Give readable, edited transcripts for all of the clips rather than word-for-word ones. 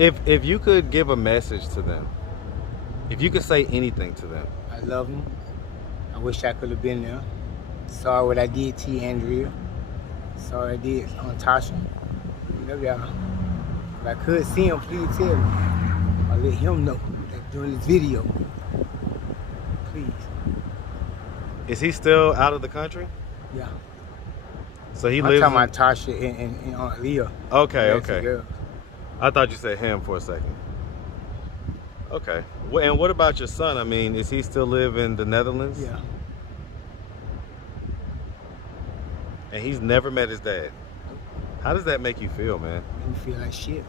If you could give a message to them, if you could say anything to them. I love them. I wish I could have been there. Sorry what I did to you, Andrea. Sorry I did on Tasha. Love y'all. If I could see him, please tell me. I'll let him know that during this video. Please. Is he still out of the country? Yeah. So he I'm lives. talking about Tasha and Aunt Leah. Okay, That's the okay. girl. I thought you said him for a second. Okay. And what about your son? I mean, is he still live in the Netherlands? Yeah. And he's never met his dad. How does that make you feel, man? Made me feel like shit.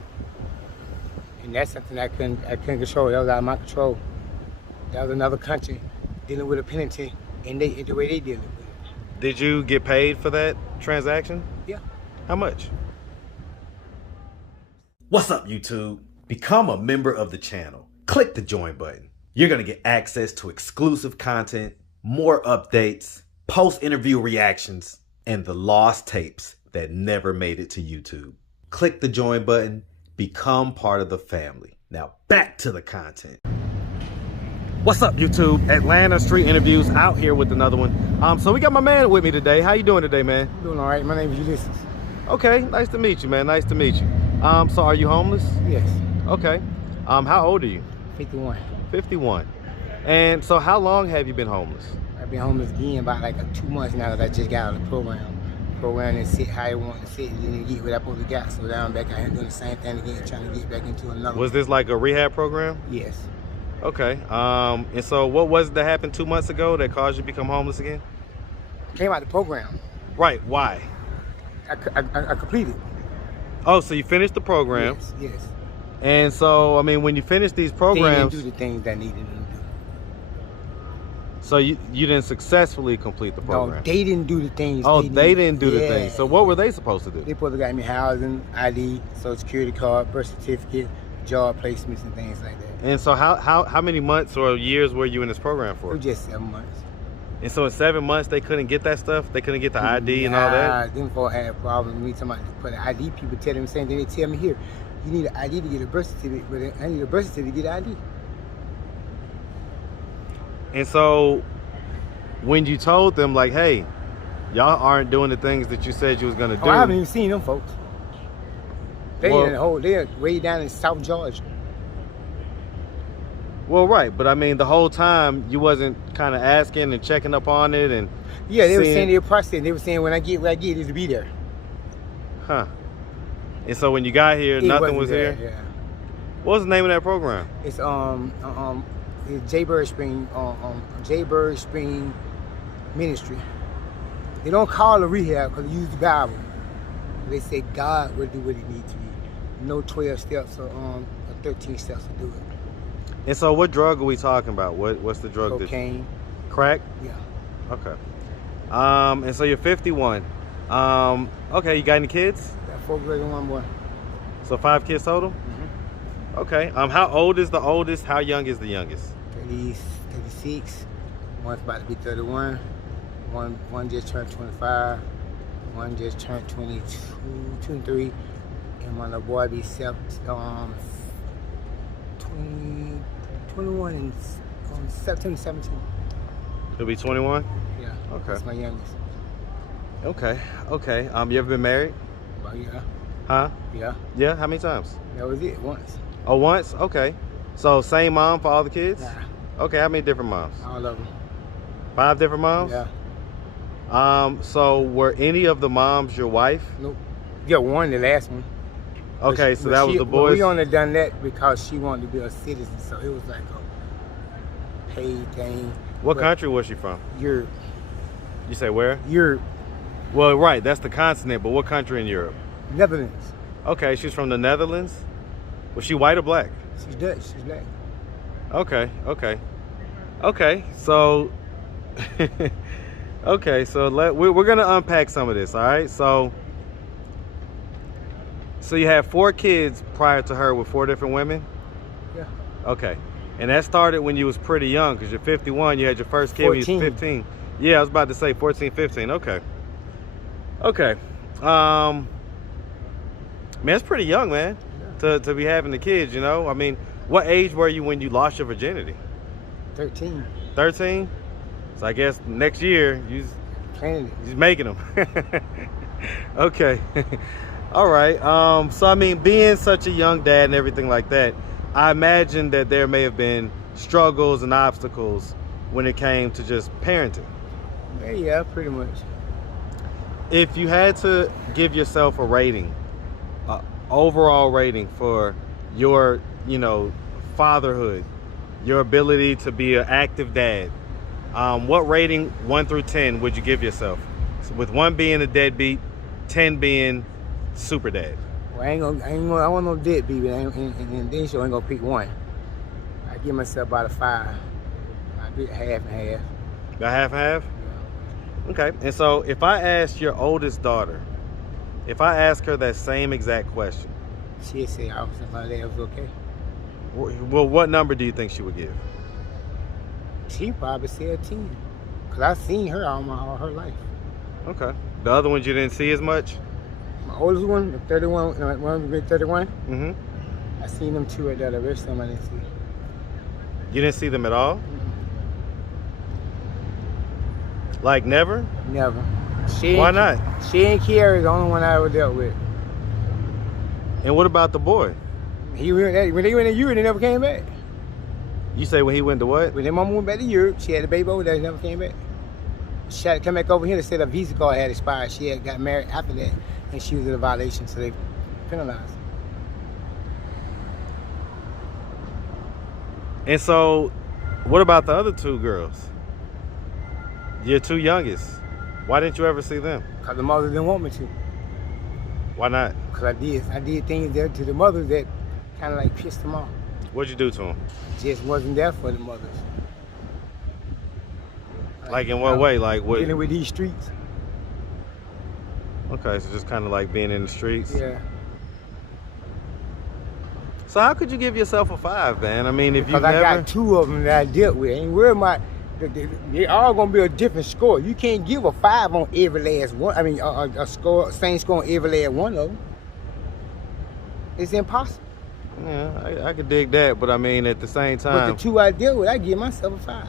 And that's something I couldn't control. That was out of my control. That was another country dealing with a penalty and the way they deal with it. Did you get paid for that transaction? Yeah. How much? What's up, YouTube? Become a member of the channel. Click the join button. You're gonna get access to exclusive content, more updates, post-interview reactions, and the lost tapes that never made it to YouTube. Click the join button, become part of the family. Now back to the content. What's up, YouTube? Atlanta Street Interviews out here with another one. So we got my man with me today. How you doing today, man? Doing all right. My name is Ulysses. Okay, nice to meet you, man. Nice to meet you. So are you homeless? Yes. Okay. How old are you? 51. 51. And so how long have you been homeless? I've been homeless again about like 2 months now that I just got out of the program. And sit how I want to sit and then get what I supposed to get. So now I'm back out here doing the same thing again, trying to get back into another. Was this like a rehab program? Yes. Okay. And so what was it that happened 2 months ago that caused you to become homeless again? Came out the program. Right. Why? I completed. Oh, so you finished the program. Yes, yes. And so, I mean, when you finish these programs... They didn't do the things that needed them to do. So you didn't successfully complete the program? No, they didn't do the things. Oh, they didn't do the things. So what were they supposed to do? They supposed to got me housing, ID, social security card, birth certificate, job placements and things like that. And so how many months or years were you in this program for? It was just 7 months. And so in 7 months, they couldn't get that stuff? They couldn't get the ID and all that? Them folks had problems with me talking about for the ID. People tell them the same thing. They tell me here, you need an ID to get a birth certificate, but I need a birth certificate to get ID. And so when you told them, like, hey, y'all aren't doing the things that you said you was going to do. I haven't even seen them folks. They're way down in South Georgia. Well, right, but I mean, the whole time you wasn't kind of asking and checking up on it and yeah, they were saying they were processing. They were saying when I get what I get is to be there. Huh. And so when you got here, nothing was there, here. Yeah. What was the name of that program? It's Jaybird Spring Jaybird Spring Ministry. They don't call it rehab because they use the Bible. They say God will do what He needs to be. No 12 steps or 13 steps to do it. And so what drug are we talking about? What's the drug? Cocaine. Crack? Yeah. Okay. And so you're 51. Okay, you got any kids? Got 4 girls and 1 boy. So 5 kids total? Mm-hmm. Okay. How old is the oldest? How young is the youngest? 36. One's about to be 31. One just turned 25. One just turned 22, 23. And my little boy be 21 in September 17. He'll be 21? Yeah. Okay. That's my youngest. Okay. Okay. You ever been married? Well, yeah. Huh? Yeah. Yeah? How many times? That was it, once. Oh, once? Okay. So same mom for all the kids? Nah. Okay, how many different moms? All of them. 5 different moms? Yeah. So were any of the moms your wife? Nope. Yeah, one, the last one. Okay, so that was the boys? We only done that because she wanted to be a citizen, so it was like a paid thing. What country was she from? Europe. You say where? Europe. Well, right, that's the continent, but what country in Europe? Netherlands. Okay, she's from the Netherlands? Was she white or black? She's Dutch, she's black. Okay, okay. Okay, so... okay, so we're going to unpack some of this, all right? So you had 4 kids prior to her with 4 different women? Yeah. Okay. And that started when you was pretty young, because you're 51, you had your first kid 14. when you was 15. Yeah, I was about to say 14, 15. Okay. Okay. Man, it's pretty young, man. to be having the kids, you know? I mean, what age were you when you lost your virginity? 13. 13? So I guess next year Planning it. you're making them. Okay. All right. So I mean, being such a young dad and everything like that, I imagine that there may have been struggles and obstacles when it came to just parenting. Yeah, pretty much. If you had to give yourself a rating, overall rating for your, fatherhood, your ability to be an active dad, what rating 1 through 10 would you give yourself? So with 1 being a deadbeat, 10 being super dad. Well, I want no deadbeat, and then she ain't gonna pick 1. I give myself about a 5. I do half and half. About half and half? Yeah. Okay. And so if I asked your oldest daughter, if I ask her that same exact question, She'd say I was okay. well, what number do you think she would give? She probably said 10. Cause I seen her all her life. Okay. The other ones you didn't see as much? My oldest one, the 31, one 31. Mm-hmm. I seen them 2 right there. The rest of them I didn't see. You didn't see them at all? Mm-hmm. Like never? Never. Why not? She and Kiara is the only one I ever dealt with. And what about the boy? When they went to Europe, they never came back. You say when he went to what? When their mama went back to Europe, she had a baby over there, never came back. She had to come back over here to say the visa card had expired. She had got married after that, and she was in a violation, so they penalized her. And so, what about the other 2 girls? Your 2 youngest. Why didn't you ever see them? Because the mother didn't want me to. Why not? Because I did things there to the mothers that kind of like pissed them off. What'd you do to them? Just wasn't there for the mothers. Like in what way? Like what? Dealing with these streets. Okay, so just kind of like being in the streets. Yeah. So how could you give yourself a 5, man? I mean, if you Because never... I got 2 of them that I dealt with. Ain't worried about. They all gonna be a different score. You can't give a 5 on every last one. I mean, a score, same score on every last one of them. It's impossible. Yeah, I could dig that, but I mean, at the same But time... the 2 I dealt with, I give myself a 5.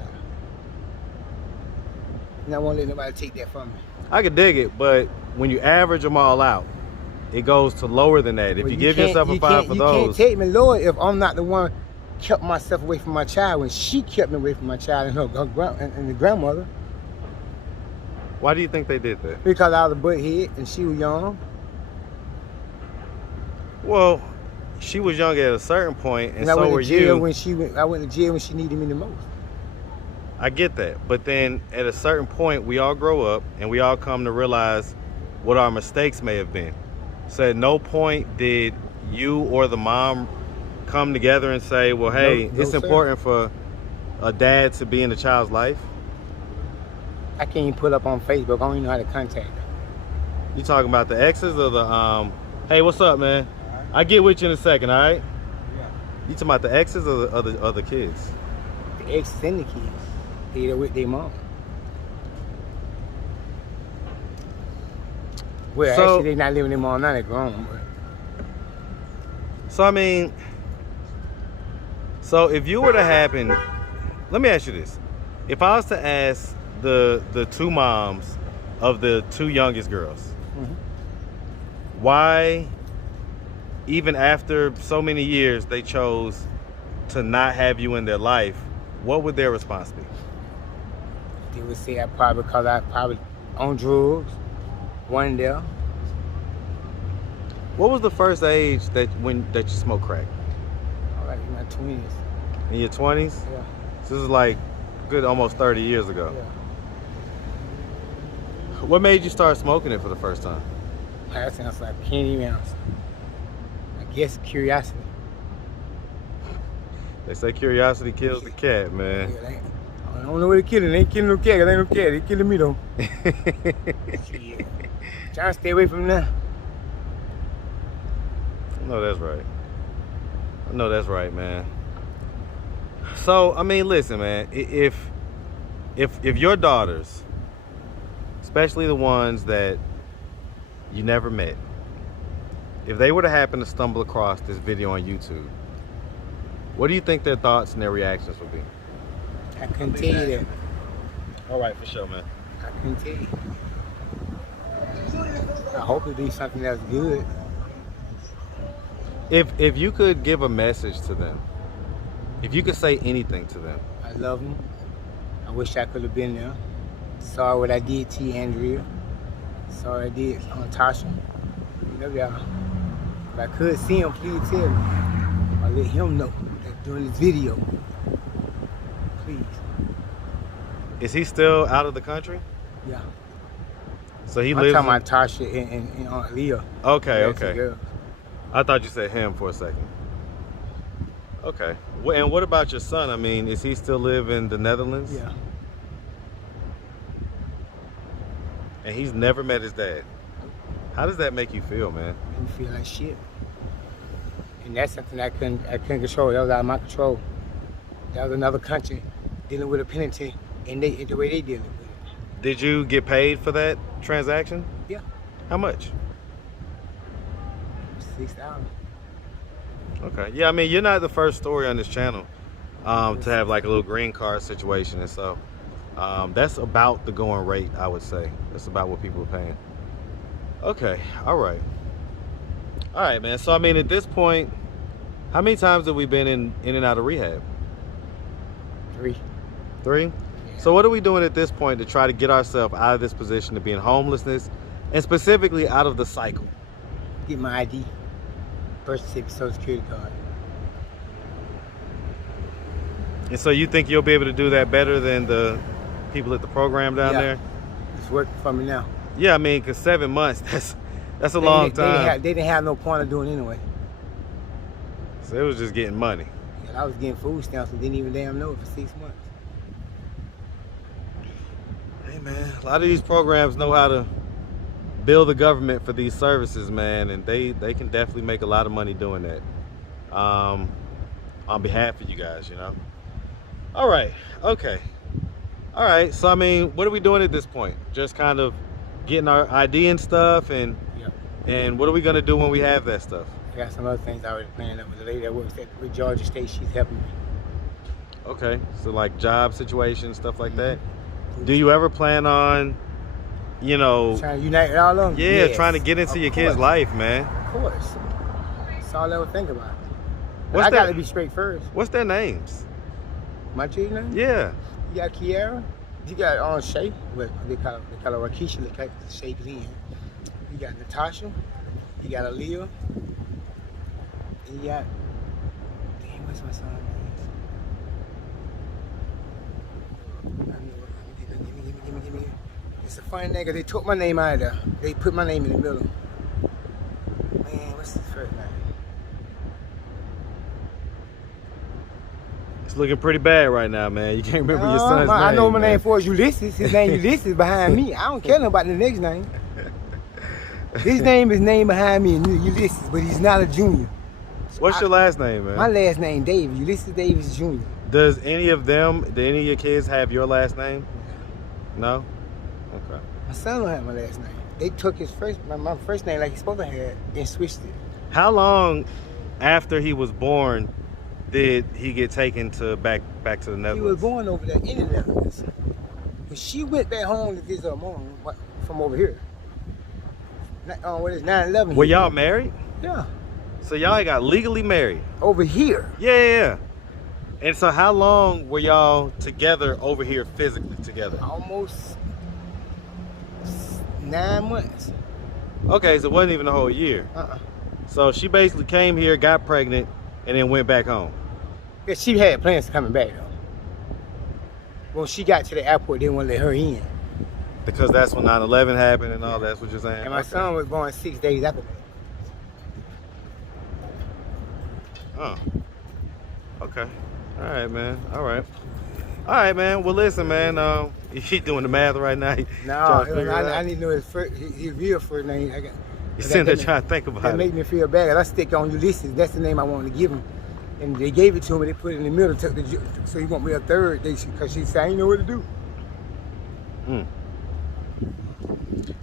And I won't let nobody take that from me. I could dig it, but when you average them all out, it goes to lower than that. If Well, you give yourself a 5 for you those... can't take me lower if I'm not the one kept myself away from my child when she kept me away from my child and and the grandmother. Why do you think they did that? Because I was a butthead and she was young. Well, she was young at a certain point, and I so went were to jail you. I went to jail when she needed me the most. I get that, but then at a certain point, we all grow up and we all come to realize what our mistakes may have been. So at no point did you or the mom come together and say, well, hey, No, it's sir. important for a dad to be in a child's life? I can't even put up on Facebook. I don't even know how to contact her. You talking about the exes or the, hey, what's up, man? I get with you in a second, all right? Yeah. You talking about the exes or the other kids? The exes and the kids. They're with their mom. Well, So- actually, they're not living with their mom now. They're grown. But So, I mean, so if you were to happen, let me ask you this. If I was to ask the 2 moms of the 2 youngest girls, why, even after so many years, they chose to not have you in their life, what would their response be? they would say I probably on drugs, one there. What was the first age that you smoked crack? I was like in my 20s. In your 20s? Yeah. So this is like good almost 30 years ago. Yeah. What made you start smoking it for the first time? That sounds like I can't even answer. I guess curiosity. They say curiosity kills the cat, man. Yeah, I don't know what they're killing. They ain't killing no cat. 'Cause they ain't no cat. They killing me though. Shit. Trying to stay away from that. I know that's right. I know that's right, man. So, I mean, listen, man. If your daughters, especially the ones that you never met, if they were to happen to stumble across this video on YouTube, what do you think their thoughts and their reactions would be? I couldn't tell you that. All right, for sure, man. I couldn't tell you. I hope it be something that's good. If you could give a message to them, if you could say anything to them. I love them. I wish I could have been there. Sorry what I did to you, Andrea. Sorry I did on Tasha. Love y'all. If I could see him, please tell me. I'll let him know that during this video. Please. Is he still out of the country? Yeah. So he I'm lives. talking about Tasha and Aunt Leah. Okay, That's the okay. girl. I thought you said him for a second. Okay. And what about your son? I mean, is he still live in the Netherlands? Yeah. And he's never met his dad. How does that make you feel, man? Made me feel like shit. And that's something I couldn't control. That was out of my control. That was another country dealing with a penalty, and the way they dealing with it. Did you get paid for that transaction? Yeah. How much? $6,000. Okay. Yeah, I mean, you're not the first story on this channel to have like a little green card situation, and so that's about the going rate, I would say. That's about what people are paying. Okay. All right, man. So I mean, at this point, how many times have we been in and out of rehab? 3. 3? Yeah. So what are we doing at this point to try to get ourselves out of this position of being homelessness, and specifically out of the cycle? Get my ID, birth certificate, social security card. And so you think you'll be able to do that better than the people at the program down there? It's working for me now. Yeah, I mean, because 7 months, that's a long time. They didn't have no point of doing it anyway. So it was just getting money. And I was getting food stamps and didn't even damn know it for 6 months. Hey, man, a lot of these programs know how to bill the government for these services, man, and they can definitely make a lot of money doing that on behalf of you guys, you know. All right, okay. All right, so I mean, what are we doing at this point? Just kind of getting our ID and stuff, and and what are we gonna do when we have that stuff? I got some other things I already planned up with the lady that works with Georgia State. She's helping me. Okay, so like job situations, stuff like that. Do you ever plan on, you know, trying to unite all of them? Yeah, yes, trying to get into your kid's life, man. Of course. That's all I ever think about. I got to be straight first. What's their names? My children's name? Yeah. You got Kiara. You got Shay. What they call her Rakisha. Look like Shay Glenn. You got Natasha. You got Aaliyah. And you got, damn, what's my son's name? Give me. It's a funny nigga. They took my name out of there. They put my name in the middle. Man, what's his first name? It's looking pretty bad right now, man. You can't remember your son's name. I know my man. name for is Ulysses. His name Ulysses behind me. I don't care nothing about the next name. His name is named behind me, Ulysses, but he's not a junior. What's your last name, man? My last name Davis. Ulysses Davis Jr. Do any of your kids have your last name? No? Okay. My son don't have my last name. They took my first name like he's supposed to have and switched it. How long after he was born did he get taken back to the Netherlands? He was born over there in the Netherlands. But she went back home to visit her mom from over here. What is 9/11? Were y'all married? Yeah. So y'all got legally married? Over here. Yeah. And so how long were y'all together over here physically together? Almost 9 months. Okay, so it wasn't even a whole year. So she basically came here, got pregnant, and then went back home. Yeah, she had plans of coming back though. When she got to the airport, they didn't want to let her in. Because that's when 9/11 happened and all that's what you're saying? And my son was born 6 days after that. Oh. Okay. All right, man. All right, man. Well, listen, man. He doing the math right now. No, I need to know his real first name. He's sitting there trying to think about it. That made me feel bad. I stick on Ulysses. That's the name I wanted to give him. And they gave it to him, and they put it in the middle, so he won't be a third, because she said, I didn't know what to do.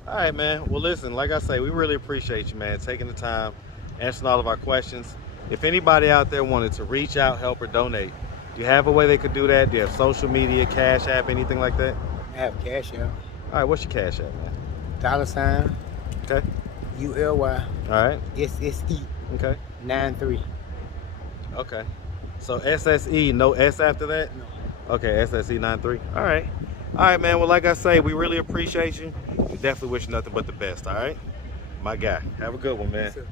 All right, man. Well, listen, like I say, we really appreciate you, man, taking the time answering all of our questions. If anybody out there wanted to reach out, help, or donate, do you have a way they could do that? Do you have social media, Cash App, anything like that? I have cash out. All right, what's your Cash App, man? $ Okay. ULY All right. SSE Okay. 93. Okay. So SSE, no S after that? No. Okay, SSE 93. All right. All right, man. Well, like I say, we really appreciate you. We definitely wish nothing but the best, all right? My guy. Have a good one, man. Yes, sir.